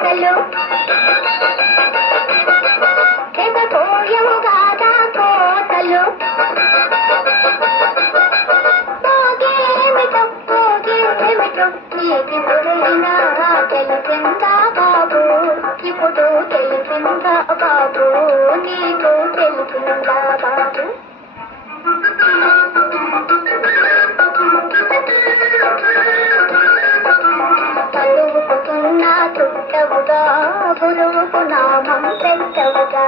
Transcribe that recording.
కోతలు తెగపోయముగాదా కోతలు పోగేమిటో నీకి పురైనా తెలిసిందా బాబు ఇప్పుడు తెలిసిందా బాబు నీకు తెలిసిందా బాబు చదువుకుతున్నా చుట్టవుగా గురువుకు నామం పెట్టవుగా